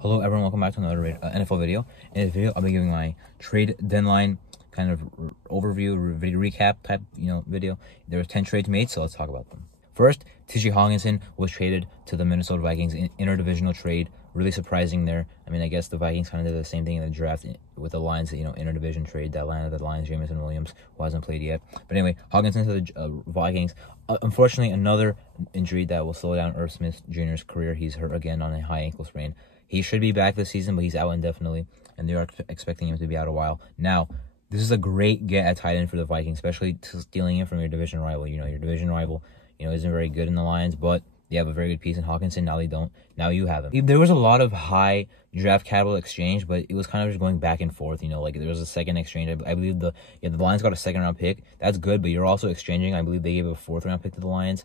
Hello everyone, welcome back to another NFL video. In this video, I'll be giving my trade deadline kind of overview, video recap type, video. There were 10 trades made, so let's talk about them. First, Hawkinson was traded to the Minnesota Vikings in interdivisional trade. Really surprising there. I mean, I guess the Vikings kind of did the same thing in the draft with the Lions, interdivision trade that landed the Lions, Jameson Williams, who hasn't played yet. But anyway, Hawkinson to the Vikings. Unfortunately, another injury that will slow down Irv Smith Jr.'s career. He's hurt again on a high ankle sprain. He should be back this season, but he's out indefinitely, and they are expecting him to be out a while. Now, this is a great get at tight end for the Vikings, especially stealing him from your division rival. Your division rival, isn't very good in the Lions, but they have a very good piece in Hawkinson. Now they don't. Now you have him. There was a lot of high draft capital exchange, but it was kind of just going back and forth. Like there was a second exchange. I believe the Lions got a second-round pick. That's good, but you're also exchanging. I believe they gave a fourth-round pick to the Lions.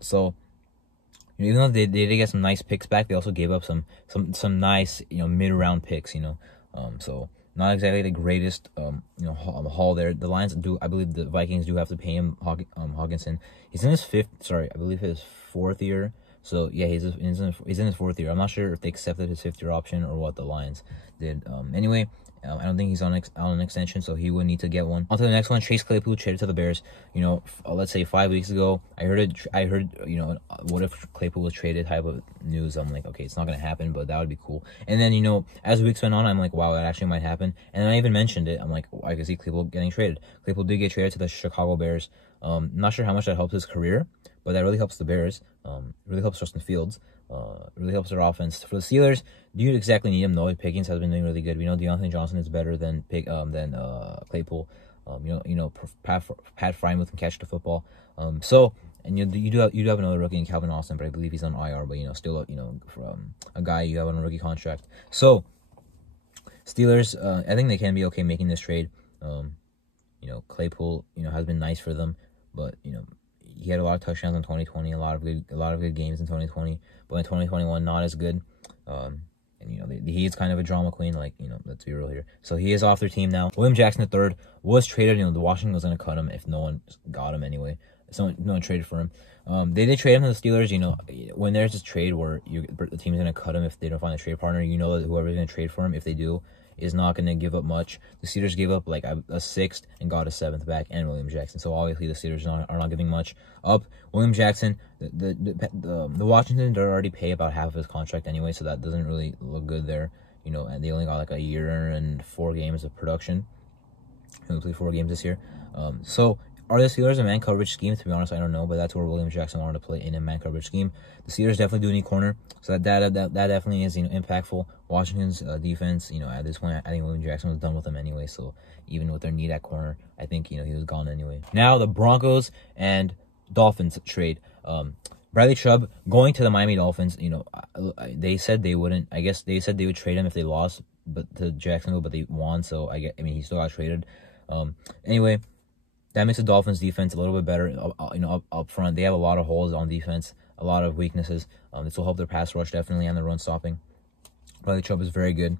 So... even though they did get some nice picks back, they also gave up some nice mid-round picks. So not exactly the greatest haul there. The Lions do, I believe the Vikings do have to pay him Hawkinson. He's in his his fourth year. So yeah, he's in his fourth year. I'm not sure if they accepted his fifth-year option or what the Lions did. Anyway. I don't think he's on an extension, so he would need to get one. On to the next one. Chase Claypool traded to the Bears. Let's say 5 weeks ago, I heard what if Claypool was traded type of news. I'm like, okay, it's not gonna happen, but that would be cool. And then as weeks went on, I'm like, wow, that actually might happen. And then I even mentioned it. I'm like, I can see Claypool getting traded. Claypool did get traded to the Chicago Bears. Not sure how much that helps his career, but that really helps the Bears. Really helps Justin Fields. Really helps their offense. For the Steelers, do you exactly need him? No, Pickens has been doing really good. We know Deontay Johnson is better than Claypool. Pat Freiermuth can catch the football. And you do have another rookie in Calvin Austin, but I believe he's on IR. But still a guy you have on a rookie contract. So Steelers, I think they can be okay making this trade. Claypool has been nice for them, but he had a lot of touchdowns in 2020, a lot of good games in 2020, but in 2021 not as good. And he is kind of a drama queen, let's be real here. So he is off their team now. William Jackson III was traded. The Washington was going to cut him if no one got him anyway. So no one traded for him. They did trade him to the Steelers. When there's this trade where the team's going to cut him if they don't find a trade partner, that whoever's going to trade for him, if they do, is not going to give up much. The Steelers gave up like a sixth and got a seventh back, and William Jackson. So obviously the Steelers are not giving much up. William Jackson, the Washington did already pay about half of his contract anyway, so that doesn't really look good there. And they only got like a year and 4 games of production. He only played 4 games this year. So are the Steelers a man coverage scheme? To be honest, I don't know, but that's where William Jackson wanted to play, in a man coverage scheme. The Steelers definitely do need corner, so that definitely is impactful. Washington's defense, at this point, I think William Jackson was done with them anyway. So even with their need at corner, I think he was gone anyway. Now the Broncos and Dolphins trade. Bradley Chubb going to the Miami Dolphins. They said they wouldn't. I guess they said they would trade him if they lost, but to Jacksonville, but they won. So he still got traded. Anyway. That makes the Dolphins' defense a little bit better, up front. They have a lot of holes on defense, a lot of weaknesses. This will help their pass rush, definitely, and their run stopping. Bradley Chubb is very good.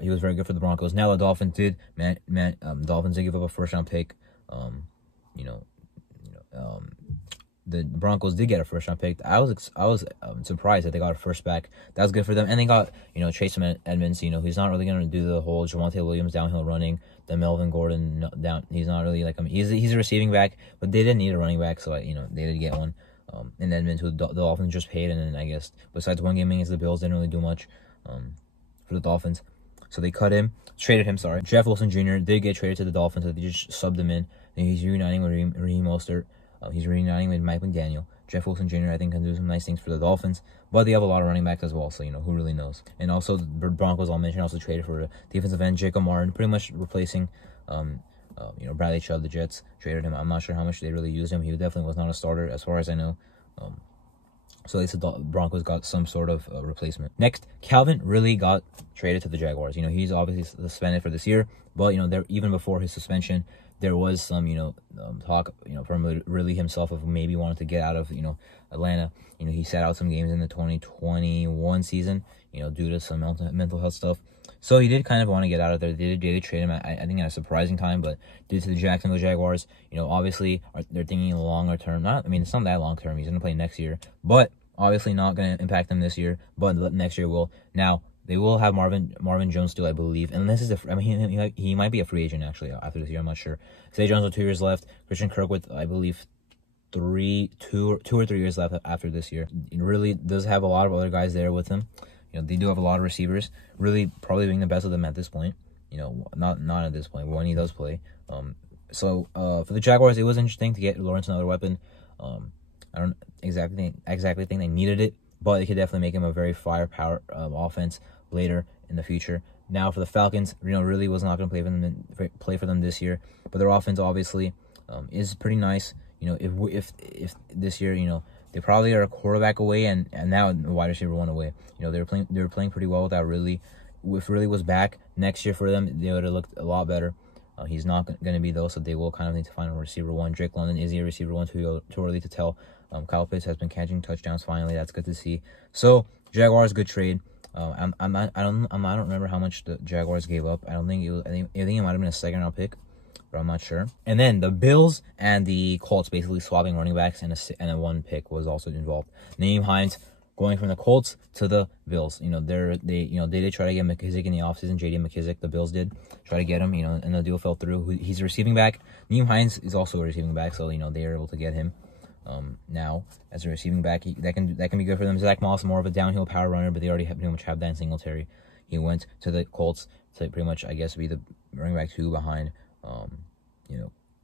He was very good for the Broncos. Now the Dolphins did give up a first-round pick. The Broncos did get a first-round pick. I was surprised that they got a first back. That was good for them. And they got, Chase Edmonds. He's not really going to do the whole Javonte Williams downhill running, the Melvin Gordon down. He's not really he's a receiving back, but they didn't need a running back, so they did get one. And Edmonds, who the Dolphins just paid, and then I guess besides one game against the Bills, didn't really do much for the Dolphins. So they traded him. Sorry, Jeff Wilson Jr. did get traded to the Dolphins. So they just subbed him in, and he's reuniting with Raheem Mostert. He's reuniting with Mike McDaniel. Jeff Wilson Jr., I think, can do some nice things for the Dolphins. But they have a lot of running backs as well, so, who really knows? And also, the Broncos, I'll mention, also traded for the defensive end, Jacob Martin, pretty much replacing, Bradley Chubb. The Jets traded him. I'm not sure how much they really used him. He definitely was not a starter, as far as I know. So at least the Broncos got some sort of replacement. Next, Calvin really got traded to the Jaguars. He's obviously suspended for this year, but, even before his suspension, there was some, talk, from really himself of maybe wanting to get out of, Atlanta. He sat out some games in the 2021 season, due to some mental health stuff. So he did kind of want to get out of there. They did trade him, I think, at a surprising time, but due to the Jacksonville Jaguars, obviously, they're thinking longer term. It's not that long term. He's going to play next year. But Obviously not going to impact them this year, but next year will. Now, they will have Marvin Jones still, I believe. And this is he might be a free agent, actually, after this year. I'm not sure. Zay Jones with 2 years left. Christian Kirk with, I believe, 2 or 3 years left after this year. It really does have a lot of other guys there with him. They do have a lot of receivers. Really, probably being the best of them at this point. Not at this point, but when he does play. So for the Jaguars, it was interesting to get Lawrence another weapon. I don't exactly think they needed it, but it could definitely make him a very firepower offense later in the future. Now for the Falcons, really was not going to play for them this year, but their offense obviously is pretty nice. If this year, they probably are a quarterback away and now a wide receiver 1 away. They were playing pretty well without Ridley. If Ridley was back next year for them, they would have looked a lot better. He's not going to be, though, so they will kind of need to find a receiver 1. Drake London is he a receiver 1? Too early to tell. Kyle Pitts has been catching touchdowns finally. That's good to see. So Jaguars, good trade. I don't remember how much the Jaguars gave up. I think it might have been a second-round pick, but I'm not sure. And then the Bills and the Colts basically swapping running backs, and a 1 pick was also involved. Naeem Hines going from the Colts to the Bills. They did try to get McKissick in the offseason. J.D. McKissick, the Bills did try to get him, and the deal fell through. He's a receiving back. Naeem Hines is also a receiving back, so, they are able to get him now as a receiving back. That can be good for them. Zach Moss, more of a downhill power runner, but they already pretty much have that in Singletary. He went to the Colts to pretty much, I guess, be the running back 2 behind,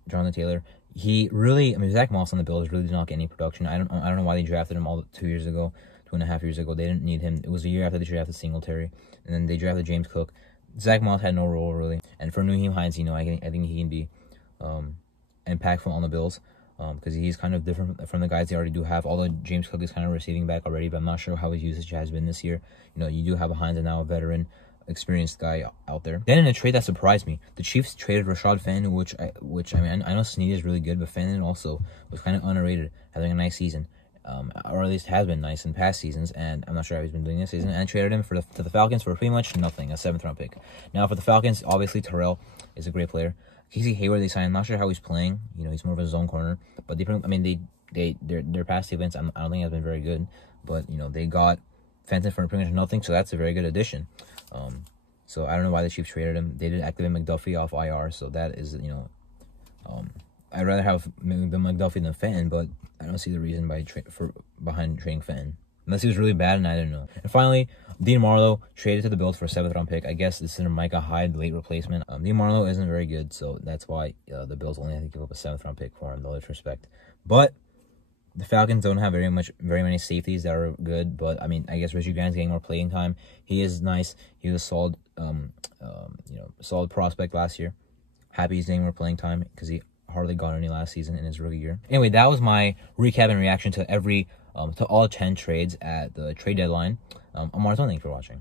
Jonathan Taylor. Zach Moss on the Bills really did not get any production. I don't know why they drafted him all 2 years ago. 2.5 years ago. They didn't need him. It was a year after they drafted Singletary, and then they drafted James Cook. Zach Moss had no role, really. And for Naeem Hines, I think he can be impactful on the Bills because he's kind of different from the guys they already do have, although James Cook is kind of receiving back already, but I'm not sure how his usage has been this year. You do have a Hines and now a veteran, experienced guy out there. Then in a trade that surprised me, the Chiefs traded Rashad Fenton, which I know Snead is really good, but Fenton also was kind of underrated, having a nice season. Or at least has been nice in past seasons, and I'm not sure how he's been doing this season, and traded him to the Falcons for pretty much nothing, a 7th-round pick. Now, for the Falcons, obviously, Terrell is a great player. Casey Hayward, they signed. I'm not sure how he's playing. He's more of a zone corner, but their past events, I don't think has been very good, but, they got Fenton for pretty much nothing, so that's a very good addition. So I don't know why the Chiefs traded him. They did activate McDuffie off IR, so that is, I'd rather have McDuffie than Fenton, but I don't see the reason behind trading Fenton. Unless he was really bad and I didn't know. And finally, Dean Marlowe traded to the Bills for a 7th-round pick. I guess this is a Micah Hyde late replacement. Dean Marlowe isn't very good, so that's why the Bills only had to give up a 7th-round pick for him, no disrespect. But the Falcons don't have very many safeties that are good, but I guess Richie Grant's getting more playing time. He is nice. He was a solid, solid prospect last year. Happy he's getting more playing time because he hardly got any last season in his rookie year. Anyway, that was my recap and reaction to all 10 trades at the trade deadline. I'm Martin. Thanks for watching.